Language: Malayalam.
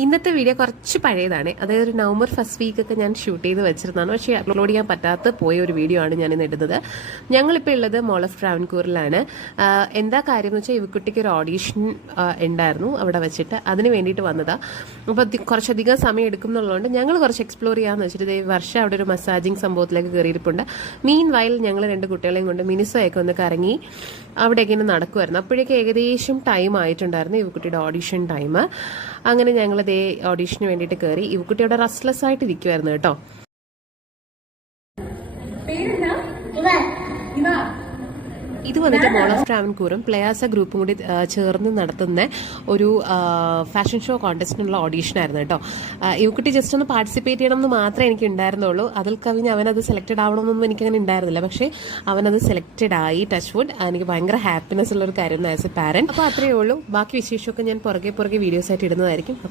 ഇന്നത്തെ വീഡിയോ കുറച്ച് പഴയതാണ്. അതായത് ഒരു നവംബർ ഫസ്റ്റ് വീക്കൊക്കെ ഞാൻ ഷൂട്ട് ചെയ്ത് വെച്ചിരുന്നതാണ്. പക്ഷേ അപ്ലോഡ് ചെയ്യാൻ പറ്റാത്ത പോയ ഒരു വീഡിയോ ആണ് ഞാൻ ഇന്ന് ഇടുന്നത്. ഞങ്ങളിപ്പോൾ ഉള്ളത് മോൾ ഓഫ് ട്രാവൻകൂറിലാണ്. എന്താ കാര്യം എന്ന് വെച്ചാൽ ഇവക്കുട്ടിക്ക് ഒരു ഓഡീഷൻ ഉണ്ടായിരുന്നു അവിടെ വെച്ചിട്ട്. അതിന് വേണ്ടിയിട്ട് വന്നതാണ്. അപ്പോൾ കുറച്ചധികം സമയം എടുക്കും എന്നുള്ളതുകൊണ്ട് ഞങ്ങൾ കുറച്ച് എക്സ്പ്ലോർ ചെയ്യാമെന്ന് വെച്ചിട്ട് വർഷം അവിടെ ഒരു മസാജിങ് സംഭവത്തിലേക്ക് കയറിയിരിപ്പുണ്ട്. മീൻ വയൽ ഞങ്ങൾ 2 കുട്ടികളെയും കൊണ്ട് മിനിസോയൊക്കെ ഒന്ന് കറങ്ങി അവിടേക്ക് ഇങ്ങനെ നടക്കുമായിരുന്നു. അപ്പോഴേക്കും ഏകദേശം ടൈം ആയിട്ടുണ്ടായിരുന്നു ഇവക്കുട്ടിയുടെ ഓഡീഷൻ ടൈം. അങ്ങനെ ഞങ്ങൾ അതേ ഓഡീഷന് വേണ്ടിയിട്ട് കയറി. ഇവക്കുട്ടി അവിടെ റെസ്റ്റ്ലെസ് ആയിട്ട് ഇരിക്കുമായിരുന്നു കേട്ടോ. ഇത് വന്നിട്ട് മോൾ ഓഫ് ട്രാവൻകൂറും പ്ലയാസ ഗ്രൂപ്പും കൂടി ചേർന്ന് നടത്തുന്ന ഒരു ഫാഷൻ ഷോ കോൺടെസ്റ്റിനുള്ള ഓഡീഷൻ ആയിരുന്നു കേട്ടോ. ഇവക്കുട്ടി ജസ്റ്റ് ഒന്ന് പാർട്ടിസിപ്പേറ്റ് ചെയ്യണം എന്ന് മാത്രമേ എനിക്ക് ഉണ്ടായിരുന്നുള്ളൂ. അതിൽ കവിഞ്ഞ് അവനത് സെലക്റ്റഡ് ആവണമെന്നൊന്നും എനിക്കങ്ങനെ ഉണ്ടായിരുന്നില്ല. പക്ഷേ അവനത് സെലക്റ്റഡ് ആയി. Touch wood. എനിക്ക് ഭയങ്കര ഹാപ്പിനെസ് ഉള്ള ഒരു കാര്യമായിരുന്നു ആസ് എ പാരന്റ്. അപ്പോൾ അത്രയേ ഉള്ളൂ. ബാക്കി വിശേഷമൊക്കെ ഞാൻ പുറകെ വീഡിയോസ് ആയിട്ട് ഇടുന്നതായിരിക്കും.